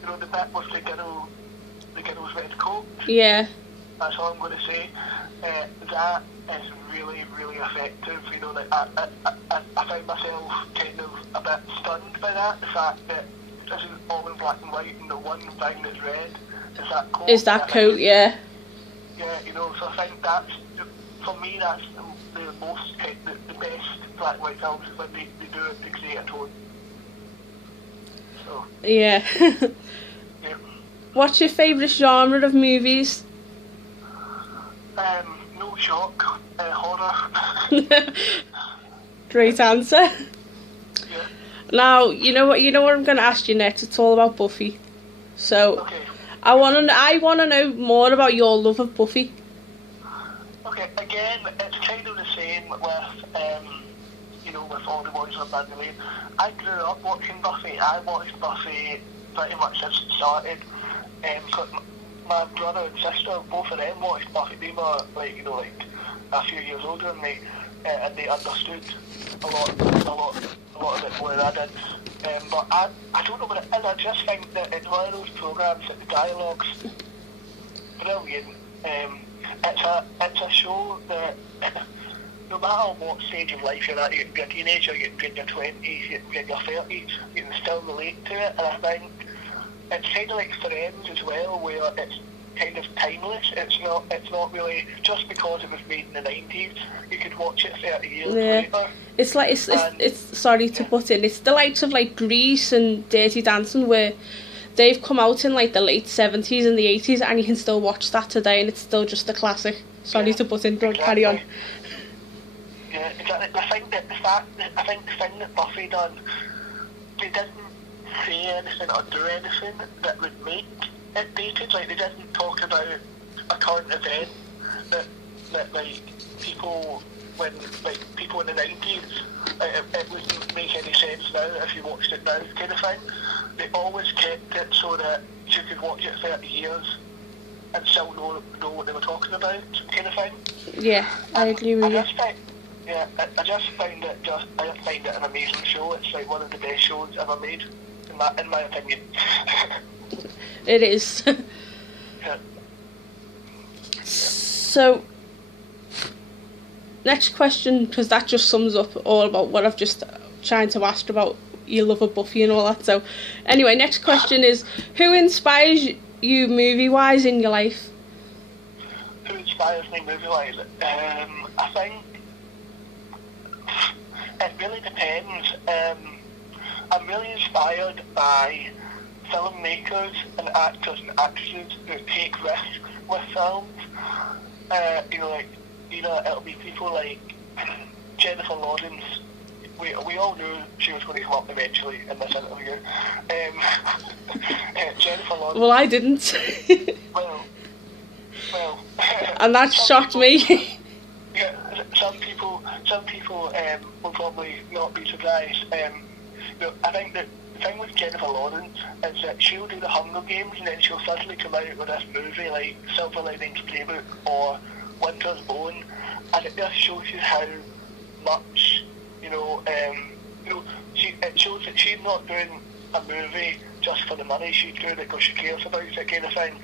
you know, the bit with the girl's red coat. Yeah. That's all I'm going to say. That is really, really effective. You know, like I found myself kind of a bit stunned by that. The fact that it isn't all in black and white, and the one thing that's red is that coat. Yeah. Yeah, you know. So I think that's, for me, that's the best black and white films is when they do it to create a tone. So. Yeah. Yeah. What's your favourite genre of movies? No shock. Horror. Great answer. Yeah. Now, you know what I'm going to ask you next. It's all about Buffy. So, Okay. I want to know more about your love of Buffy. Okay, again, it's kind of the same with, with all the boys on Band Lane. I grew up watching Buffy. I watched Buffy pretty much since it started. So my brother and sister, both of them watched Buffy. They were like a few years older than me, and they understood a lot of it more than I did. But I don't know what it is. I just think that it's one of those programs that the dialogue's brilliant. It's a show that no matter what stage of life you're at, you can be a teenager, you can be in your 20s, you can be in your 30s, you can still relate to it. And I think it's kind of like Friends as well, where it's kind of timeless. It's not really just because it was made in the 90s. You could watch it 30 years later. It's like it's sorry to butt in. It's the likes of like Grease and Dirty Dancing, where they've come out in like the late 70s and the 80s, and you can still watch that today, and it's still just a classic. Sorry to butt in. Don't carry on. Yeah, exactly. I think the thing that Buffy done, they didn't say anything or do anything that would make it dated. Like, they didn't talk about a current event that like people in the 90s, it wouldn't make any sense now if you watched it now, kind of thing. They always kept it so that you could watch it 30 years and still know what they were talking about, kind of thing. Yeah, I agree with you. I just find it an amazing show. It's like one of the best shows ever made, in my opinion. It is. Yeah. So, next question, because that just sums up all about what I've just trying to ask about your love of Buffy and all that. So, anyway, next question is, who inspires you movie-wise in your life? Who inspires me movie-wise? I think it really depends. I'm really inspired by filmmakers and actors and actresses who take risks with films. Either it'll be people like Jennifer Lawrence. We all knew she was going to come up eventually in this interview. Jennifer Lawrence. Well, I didn't. well. And that shocked me. Yeah, some people will probably not be surprised. I think that the thing with Jennifer Lawrence is that she'll do the Hunger Games and then she'll suddenly come out with this movie like Silver Linings Playbook or Winter's Bone, and it just shows you how much it shows that she's not doing a movie just for the money. She's doing it because she cares about it, kind of thing.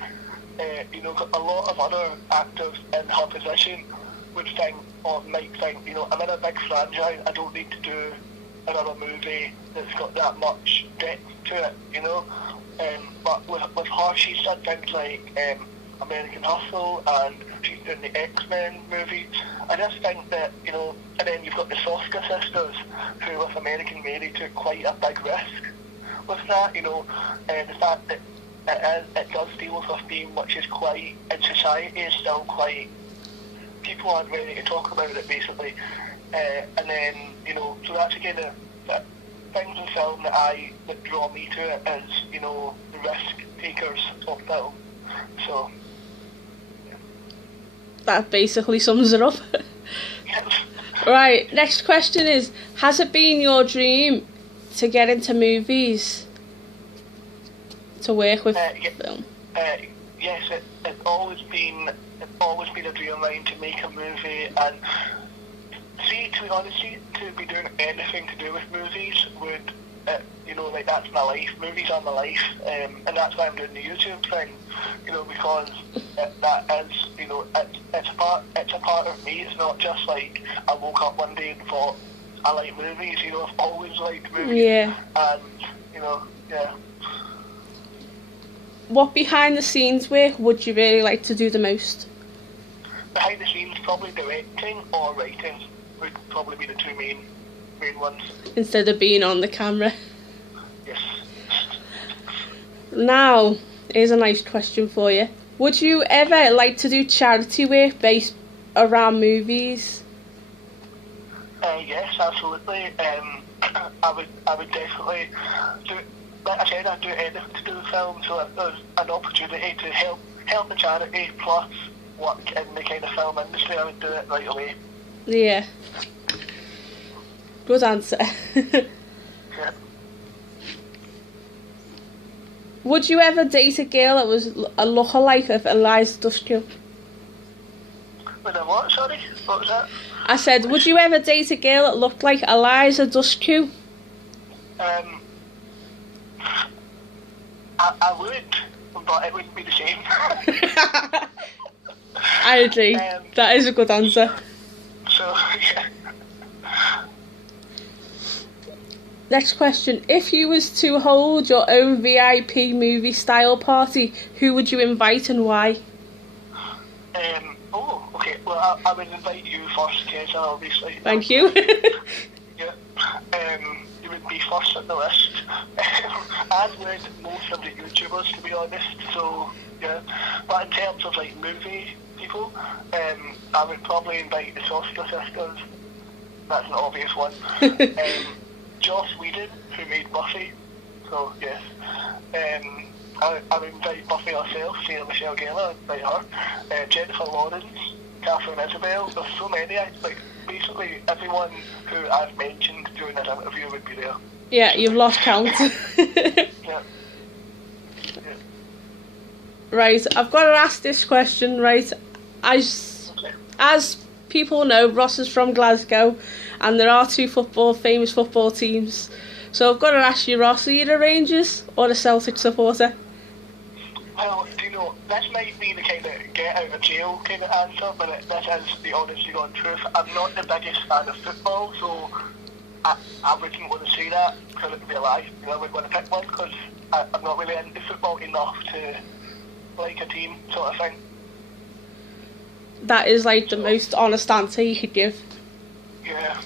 A lot of other actors in her position would think, or might think, I'm in a big franchise, I don't need to do another movie that's got that much depth to it, but with her, she's done things like American Hustle, and she's doing the X-Men movie. I just think that, and then you've got the Soska sisters, who with American Mary took quite a big risk with that, the fact that it does deal with a theme which is quite, in society, is still quite, people aren't ready to talk about it, basically. And then, so that's again the things in film that draw me to it is, the risk takers of film. So, yeah. That basically sums it up. Right, next question is, has it been your dream to get into movies? To work with film? Yes, it's always been a dream of mine to make a movie, and to be honest, to be doing anything to do with movies would, that's my life. Movies are my life, and that's why I'm doing the YouTube thing, because that is, it's a part of me. It's not just like I woke up one day and thought I like movies. I've always liked movies. Yeah. And yeah. What behind the scenes work would you really like to do the most? Behind the scenes, probably directing or writing would probably be the two main ones. Instead of being on the camera. Yes. Now, here's a nice question for you. Would you ever like to do charity work based around movies? Yes, absolutely. I would definitely do. Like I said, I'd do anything to do with film. So if there's an opportunity to help the charity plus work in the kind of film industry, I would do it right away. Yeah. Good answer. Yeah. Would you ever date a girl that was a lookalike of Eliza Dushku? With a what? Sorry, what was that? I said, would you ever date a girl that looked like Eliza Dushku? I would, but it wouldn't be the same. I agree. That is a good answer. So, yeah. Next question. If you was to hold your own VIP movie style party, who would you invite and why? Oh, okay. Well, I would invite you first, Keza, obviously. Thank you. Yeah. You would be first on the list. As would most of the YouTubers, to be honest. So, yeah. But in terms of, like, movie people, I would probably invite the Soster Sisters. That's an obvious one. Joss Whedon, who made Buffy. So, yes. I would invite Buffy herself, Sarah Michelle Gellar, invite her. Jennifer Lawrence, Catherine Isabel. There's so many. Like, basically, everyone who I've mentioned during this interview would be there. Yeah, you've lost count. Yeah. Right, I've got to ask this question, right? As people know, Ross is from Glasgow, and there are two famous football teams. So I've got to ask you, Ross, are you the Rangers or the Celtic supporter? Well, do you know, this might be the kind of get out of jail kind of answer, but this is the honest to God truth. I'm not the biggest fan of football, so I wouldn't want to say that because it would be a lie. You know, I would want to pick one because I'm not really into football enough to like a team sort of thing. That is like the most honest answer you could give. Yeah.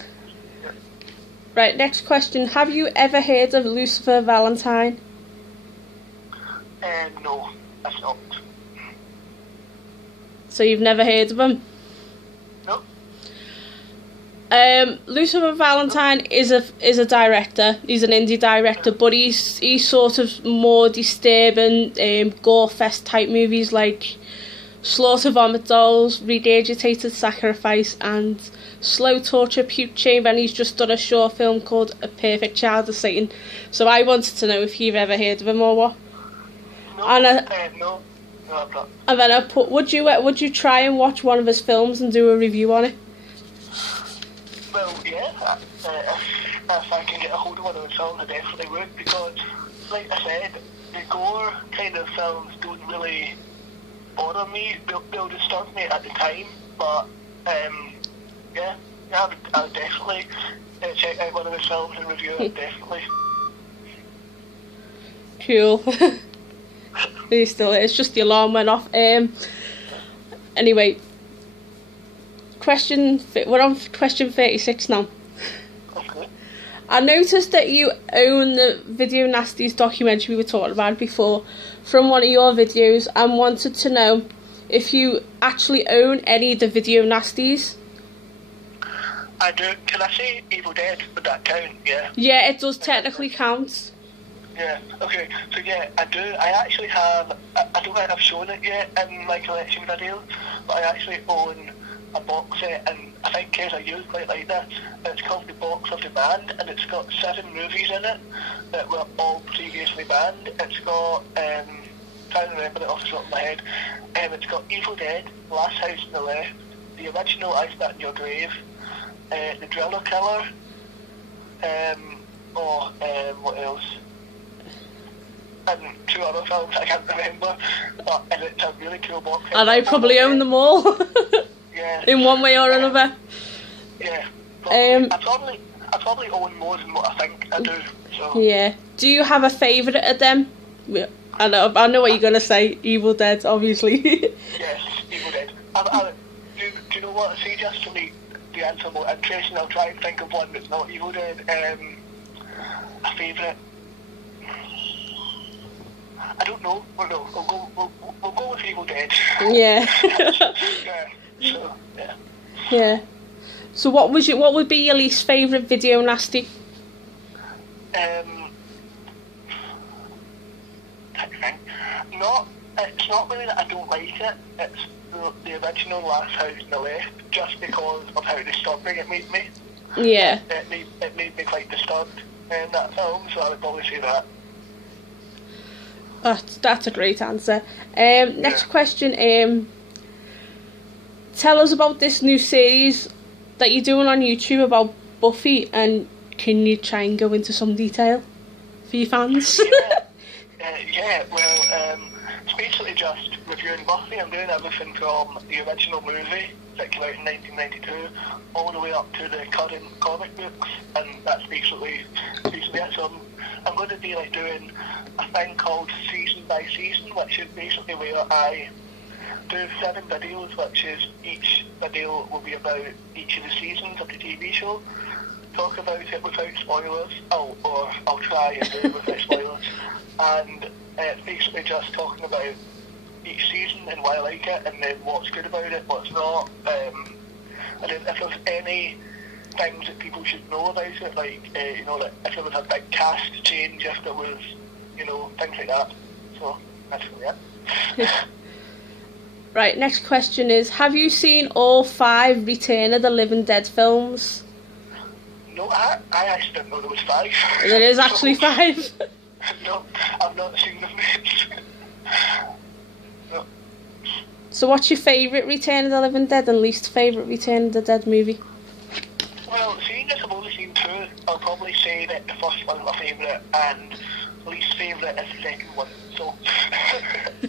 Right, next question. Have you ever heard of Lucifer Valentine? No, I've not. So you've never heard of him? No. Lucifer Valentine is a director. He's an indie director, but he's sort of more disturbing, gore fest type movies like Slaughter Vomit Dolls, Regurgitated Sacrifice, and Slow Torture Puke Chamber. And he's just done a short film called A Perfect Child of Satan. So I wanted to know if you've ever heard of him or what. No, And no, I've not. And then I put, would you try and watch one of his films and do a review on it? Well, yeah, if I can get a hold of one of his films, I definitely would, because, like I said, the gore kind of films don't really bother me. They'll disturb me at the time, but, yeah, I would definitely check out one of his films and review it, definitely. Cool. He's still there. It's just the alarm went off. Anyway, we're on question 36 now. Okay. I noticed that you own the Video Nasties documentary we were talking about before from one of your videos, and wanted to know if you actually own any of the Video Nasties. I do. Can I say Evil Dead? Would that count? Yeah. Yeah, it does technically count. Yeah, okay, so yeah, I do. I actually have, I don't think I've shown it yet in my collection videos, but I actually own a box set, and I think Keza, you quite like this. It's called The Box of the Band, and it's got 7 movies in it that were all previously banned. It's got, trying to remember it off the top of my head, it's got Evil Dead, Last House on the Left, the original I Spit in Your Grave, The Driller Killer, what else? And 2 other films I can't remember, but it's a really cool box. And I probably own them all. Yeah. In one way or another. Yeah. I probably own more than what I think I do. So. Yeah. Do you have a favourite of them? I know what you're gonna say. Evil Dead, obviously. Yes, Evil Dead. Do you know what? See, just to make the answer more interesting, I'll try and think of one that's not Evil Dead. A favourite. I don't know. Well, no, we'll go with Evil Dead. Yeah. Yeah. So yeah. Yeah. So what would be your least favourite video, Nasty? It's not really that I don't like it. It's the original Last House on the Left, just because of how disturbing it made me. Yeah. It made me quite disturbed in that film, so I would probably say that. That's a great answer. Next question. Tell us about this new series that you're doing on YouTube about Buffy, and can you try and go into some detail for your fans? Well, it's basically just reviewing Buffy. I'm doing everything from the original movie that came out in 1992 all the way up to the current comic books, and that's basically it. So I'm going to be like doing a thing called Season by Season, which is basically where I do 7 videos, which is each video will be about each of the seasons of the TV show. Talk about it without spoilers, I'll try and do it without spoilers, and it's basically just talking about each season and why I like it, and then what's good about it, what's not, and then if there's any things that people should know about it, like like if there was a big cast change, if there was things like that. So that's really it. Right, next question is, have you seen all 5 Return of the Living Dead films? No, I actually didn't know there was 5. There is actually 5. No, I've not seen them. No. So what's your favourite Return of the Living Dead and least favourite Return of the Dead movie? Well, seeing as I've only seen 2, I'll probably say that the first one's my favourite, and least favourite is the second one. So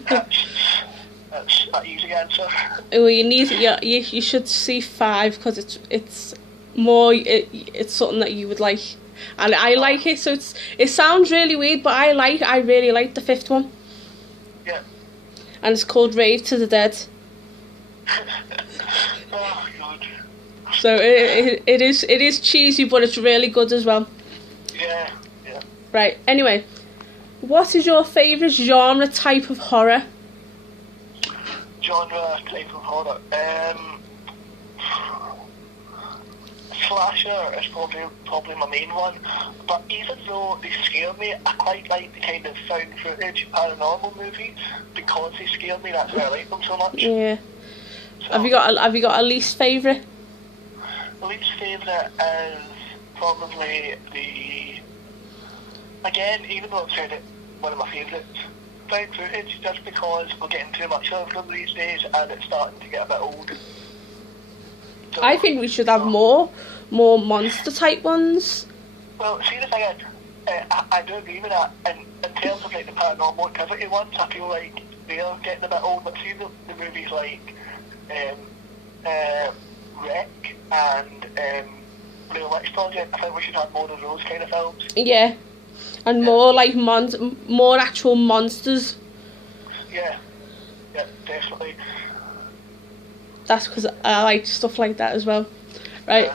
that's an easy answer. Well, you should see 5 because it's more it's something that you would like, and I like it. So it sounds really weird, but I really like the 5th one. Yeah. And it's called Rave to the Dead. Oh God. So it is cheesy, but it's really good as well. Yeah. Right. Anyway, what is your favourite genre type of horror? Genre type of horror. Slasher is probably my main one, but even though they scare me, I quite like the kind of found footage paranormal movies because they scare me. That's why I like them so much. Yeah. So, have you got a least favourite? The least favourite is probably even though I've said it, one of my favourites, found footage, just because we're getting too much of them these days and it's starting to get a bit old. So, I think we should have more monster type ones. Well, see, the thing is, I do agree with that. And in terms of like the paranormal activity ones, I feel like they're getting a bit old. But see the movies like Wreck and Blair Witch Project, I think we should have more of those kind of films. Yeah, and more like more actual monsters. Yeah, definitely. That's because I like stuff like that as well. Right,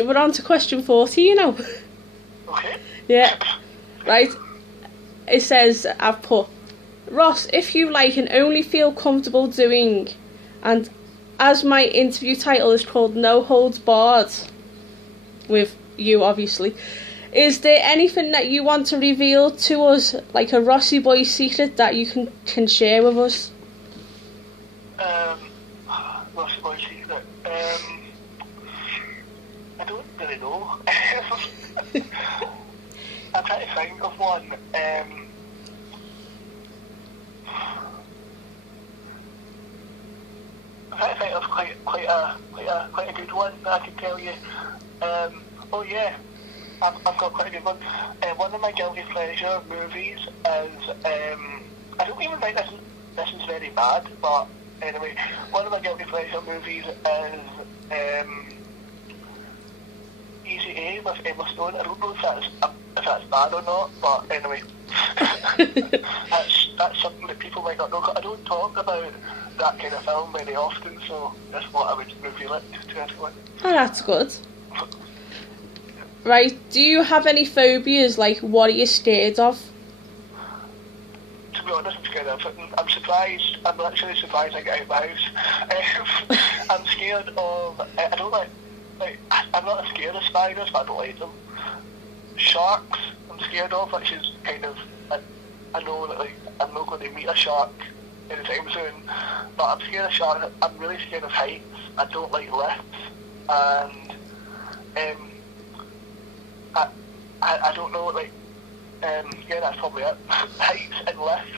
we're on to question 40, Okay. Yeah. Right. It says, I've put, Ross, if you like and only feel comfortable doing, and as my interview title is called No Holds Barred, with you obviously, is there anything that you want to reveal to us, like a Rossi Boy secret that you can share with us? Rossi Boy secret. I don't really know. I'm trying to think of one. I'm trying to think of quite a good one that I can tell you. Oh yeah, I've got quite a good one. One of my guilty pleasure movies is I don't even think this is very bad, but anyway, one of my guilty pleasure movies is Easy A with Emma Stone. I don't know if that's bad or not, but anyway, that's something that people might not know. I don't talk about that kind of film very often, so that's what I would reveal it to everyone. Oh, that's good. Right, do you have any phobias? Like, what are you scared of? To to be honest, I'm scared of everything. I'm surprised. I'm literally surprised I get out of my house. I'm scared of. I don't like. I'm not scared of spiders, but I don't like them. Sharks, I'm scared of, which is kind of. I know that like I'm not going to meet a shark anytime soon, but I'm scared of sharks. I'm really scared of heights. I don't like lifts, and I don't know, like, yeah, that's probably it. Heights and lifts.